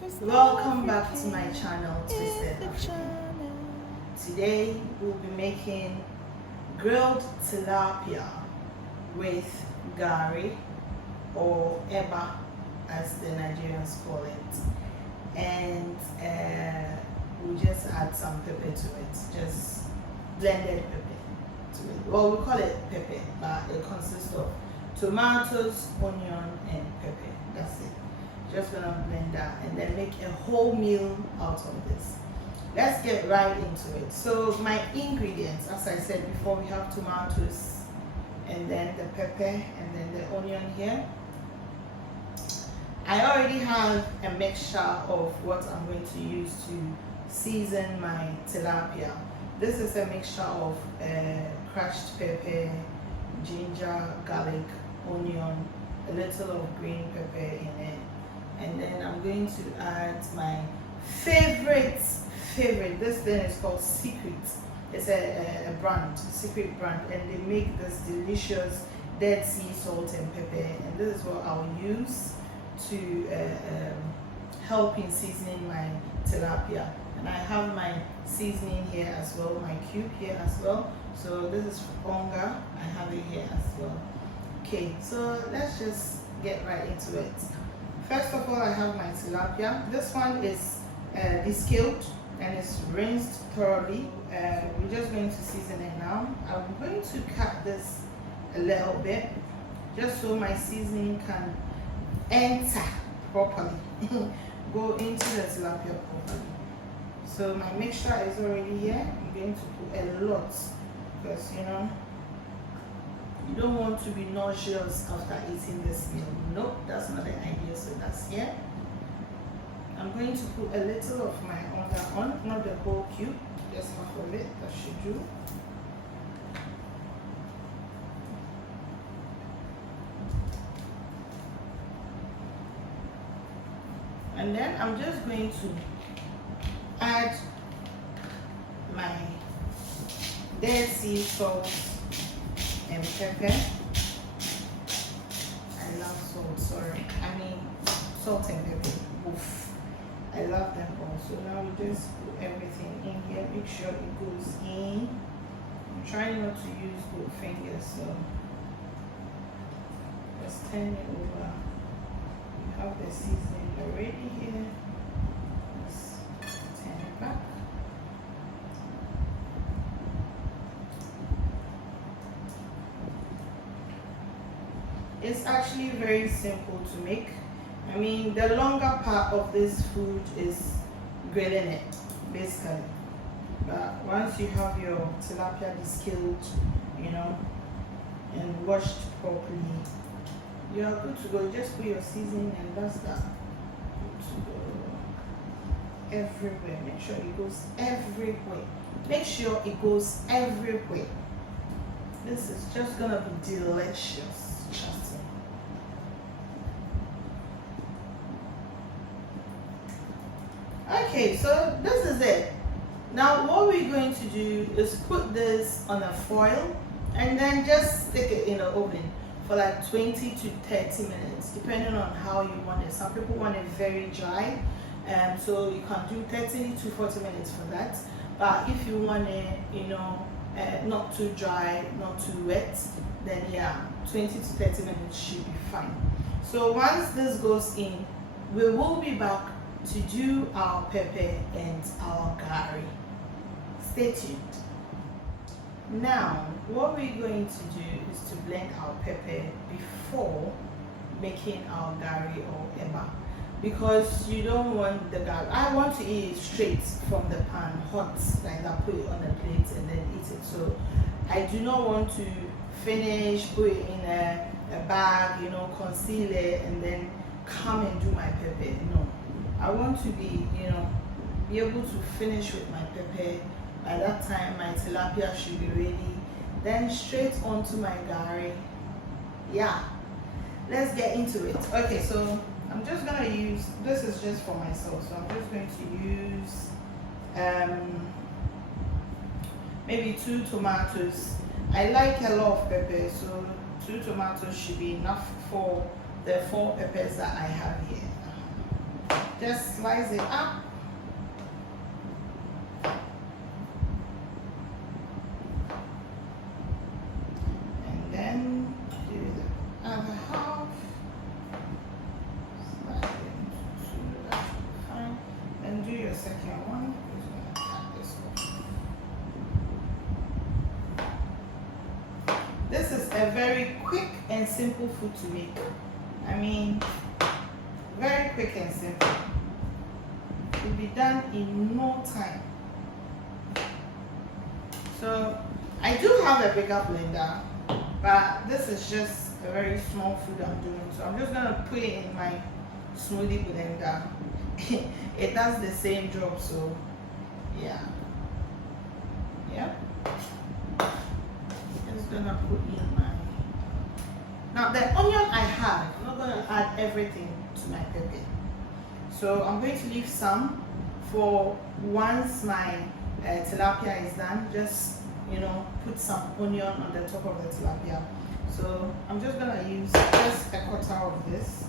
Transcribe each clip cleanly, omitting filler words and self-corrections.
Welcome back to my channel, Twisted African. Today we'll be making grilled tilapia with gari or eba as the Nigerians call it, and we'll just add some pepper to it, just blended pepper to it. Well, we call it pepper, but it consists of tomatoes, onion and pepper. That's it. Just gonna blend that and then make a whole meal out of this. Let's get right into it. So my ingredients, as I said before, we have tomatoes and then the pepper and then the onion here. I already have a mixture of what I'm going to use to season my tilapia. This is a mixture of crushed pepper, ginger, garlic, onion, a little of green pepper in it. And then I'm going to add my favorite, this thing is called SEACRET. It's a brand, SEACRET brand, and they make this delicious Dead Sea salt and pepper, and this is what I'll use to help in seasoning my tilapia. And I have my seasoning here as well, my cube here as well. So this is onga, I have it here as well. Okay, so let's just get right into it. First of all, I have my tilapia. This one is descaled and it's rinsed thoroughly. We're just going to season it now. I'm going to cut this a little bit just so my seasoning can enter properly, go into the tilapia properly. So my mixture is already here. I'm going to put a lot because you don't want to be nauseous after eating this meal. Nope, that's not the idea. So that's here. I'm going to put a little of my onga on, not the whole cube, just half of it. That should do. And then I'm just going to add my Dead Sea salt and pepper. I love salt, sorry. I mean salt and pepper. Oof. I love them all. So now we just put everything in here. Make sure it goes in. I'm trying not to use both fingers, so just turn it over. We have the seasoning already here. Let's turn it back. It's actually very simple to make. I mean, the longer part of this food is grilling it, basically. But once you have your tilapia descaled, and washed properly, you are good to go. Just put your seasoning and that's that. Good to go. Everywhere. Make sure it goes everywhere. Make sure it goes everywhere. This is just gonna be delicious. Trust me. Okay, so this is it. Now what we're going to do is put this on a foil and then just stick it in the oven for like 20 to 30 minutes, depending on how you want it. Some people want it very dry, so you can do 30 to 40 minutes for that. But if you want it, not too dry, not too wet, then yeah, 20 to 30 minutes should be fine. So once this goes in, we will be back to do our pepper and our gari. Stay tuned. Now, what we're going to do is to blend our pepper before making our gari or eba, because you don't want the gari. I want to eat it straight from the pan, hot, like that, put it on a plate and then eat it. So I do not want to finish, put it in a bag, conceal it and then come and do my pepper. No, I want to be able to finish with my pepper. By that time my tilapia should be ready, then straight onto my gari. Yeah, let's get into it. Okay, so I'm just gonna use, this is just for myself, so I'm just going to use maybe 2 tomatoes. I like a lot of pepper, so 2 tomatoes should be enough for the 4 peppers that I have here. Just slice it up. And then do the other half. Slice it into two, that should be fine. Then do your second one. I'm just gonna cut this off. This is a very quick and simple food to make. I mean, very quick and simple. It will be done in no time. So I do have a bigger blender, but this is just a very small food I'm doing. So I'm just gonna put it in my smoothie blender. It does the same job, so yeah. Just gonna put in my, now the onion I have, I'm not gonna add everything to my pepper. So I'm going to leave some for once my tilapia is done. Just, you know, put some onion on the top of the tilapia. So I'm just gonna use just a quarter of this.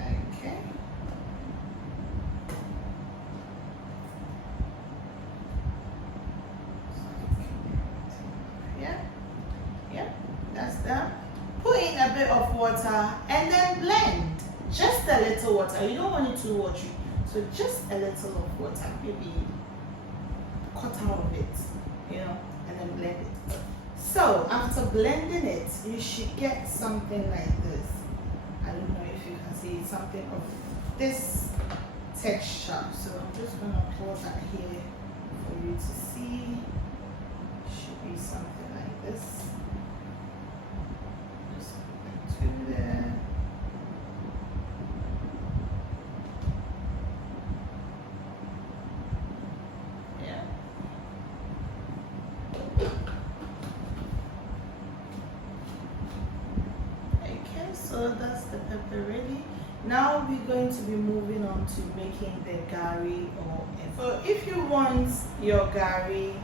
Okay. Yeah, that's that. Put in a bit of water and then blend. Just a little water. You don't want it too watery. So just a little of water, maybe a quarter of it, you know, and then blend it. So after blending it, you should get something like this. I don't know if you can see something of this texture. So I'm just gonna pour that here for you to see. Should be something like this. Just put it to there. Yeah. Okay, so that's the pepper ready. Now we're going to be moving on to making the gari or eba. So if you want your gari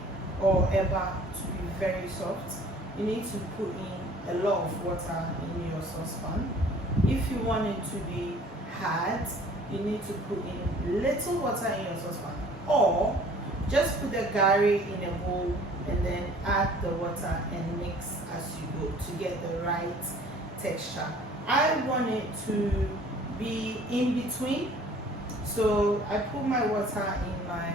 or eba to be very soft, you need to put in a lot of water in your saucepan. If you want it to be hard, you need to put in little water in your saucepan, or just put the gari in a bowl and then add the water and mix as you go to get the right texture. I want it to be in between, so I put my water in my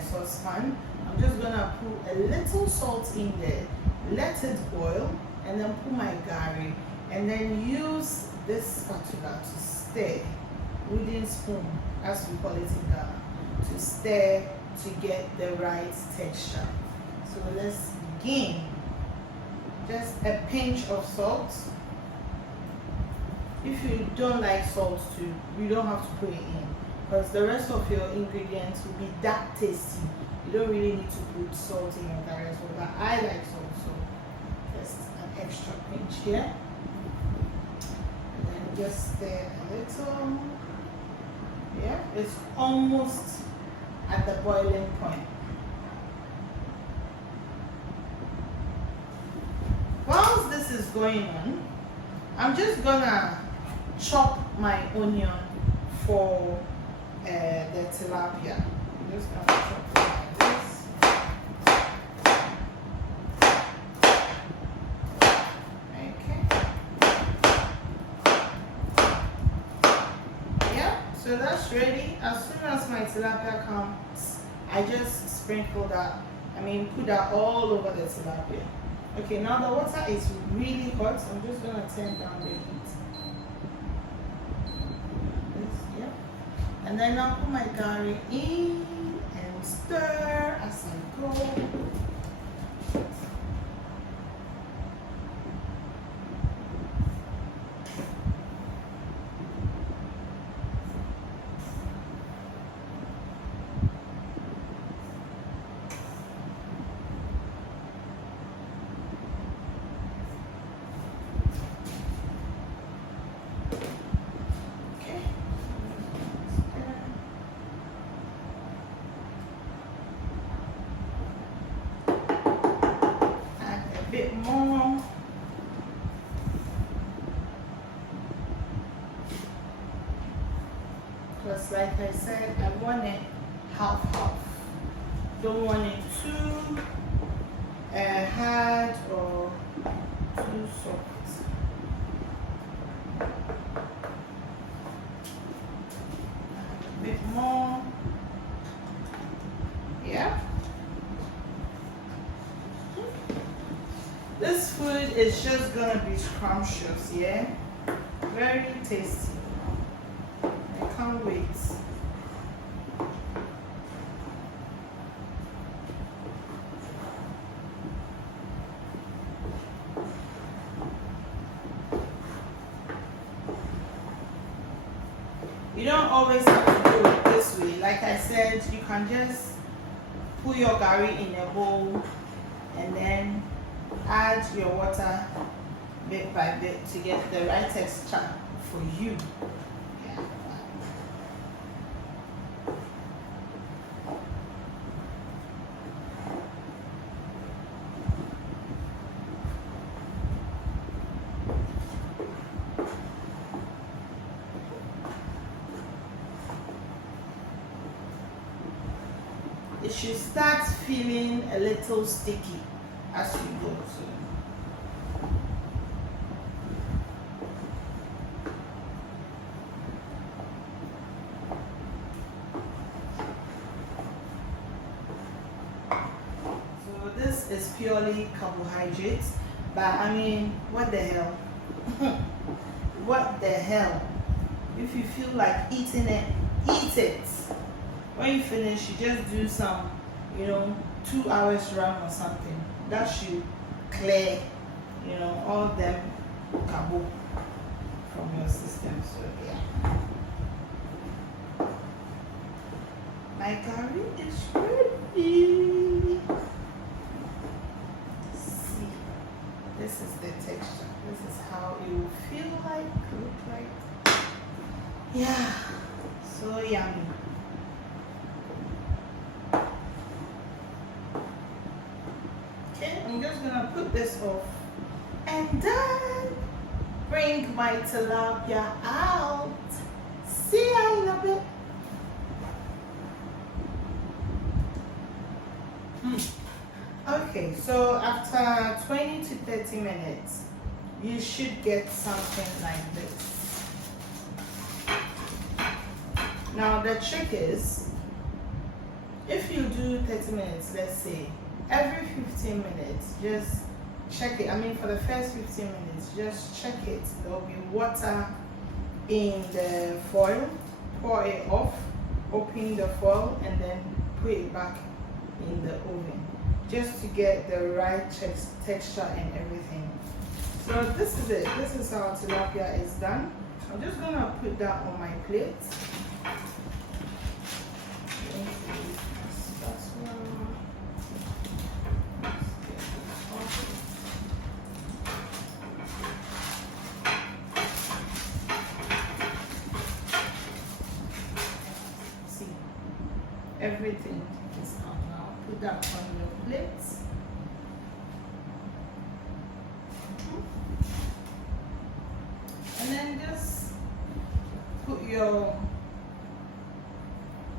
saucepan. I'm just gonna put a little salt in there, let it boil, and then put my gari, and then use this spatula to stir, wooden spoon as we call it in Ghana, to stir to get the right texture. So let's begin. Just a pinch of salt. If you don't like salt too, you don't have to put it in, because the rest of your ingredients will be that tasty. You don't really need to put salt in your gari as well, but I like salt, so just an extra pinch here. And then just stir a little. Yeah, it's almost at the boiling point. Whilst this is going on, I'm just gonna chop my onion for the tilapia. I'm just gonna chop it like this. Okay. Yeah, so that's ready. As soon as my tilapia comes, I just sprinkle that, put that all over the tilapia. Okay, now the water is really hot, so I'm just gonna turn down the heat. And then I'll put my gari in and stir as I go. like I said, I want it half. Don't want it too hard or too soft. A bit more. Yeah. This food is just gonna be scrumptious, yeah? Very tasty. I can't wait. You don't always have to do it this way. Like I said, you can just put your gari in a bowl and then add your water bit by bit to get the right texture for you. Yeah. It should start feeling a little sticky as you go. So this is purely carbohydrates, but I mean, what the hell? What the hell? If you feel like eating it, eat it. When you finish, you just do some, 2 hours run or something. That should clear, all them carbo from your system. So yeah. My curry is ready. See, this is the texture. This is how it will feel like, look like. Yeah, so yummy. I'm just gonna put this off and then bring my tilapia out. See you in a bit. Okay, so after 20 to 30 minutes, you should get something like this. Now the trick is, if you do 30 minutes, let's say, every 15 minutes, just check it. I mean, for the first 15 minutes, just check it. There will be water in the foil. Pour it off, open the foil, and then put it back in the oven, just to get the right texture and everything. So this is it. This is how tilapia is done. I'm just gonna put that on my plate. Everything is out now. Put that on your plate. And then just put your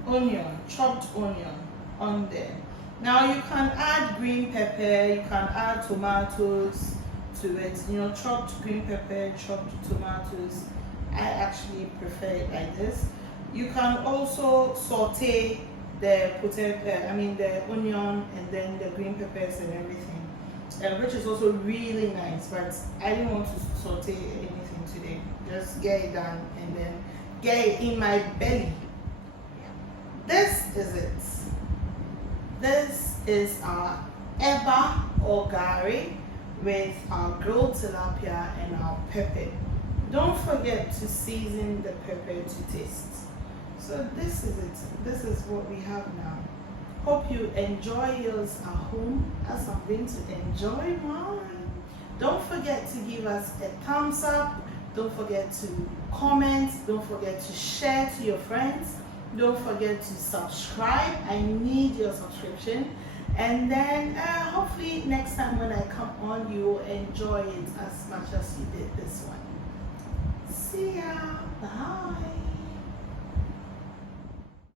onion, chopped onion, on there. Now you can add green pepper, you can add tomatoes to it. Chopped green pepper, chopped tomatoes. I actually prefer it like this. You can also saute the the onion and then the green peppers and everything, which is also really nice, but I didn't want to saute anything today. Just get it done and then get it in my belly. This is it. This is our eba or gari with our grilled tilapia and our pepper. Don't forget to season the pepper to taste. So this is it. This is what we have now. Hope you enjoy yours at home as I'm going to enjoy mine. Don't forget to give us a thumbs up. Don't forget to comment. Don't forget to share to your friends. Don't forget to subscribe. I need your subscription. And then hopefully next time when I come on, you will enjoy it as much as you did this one. See ya. Bye.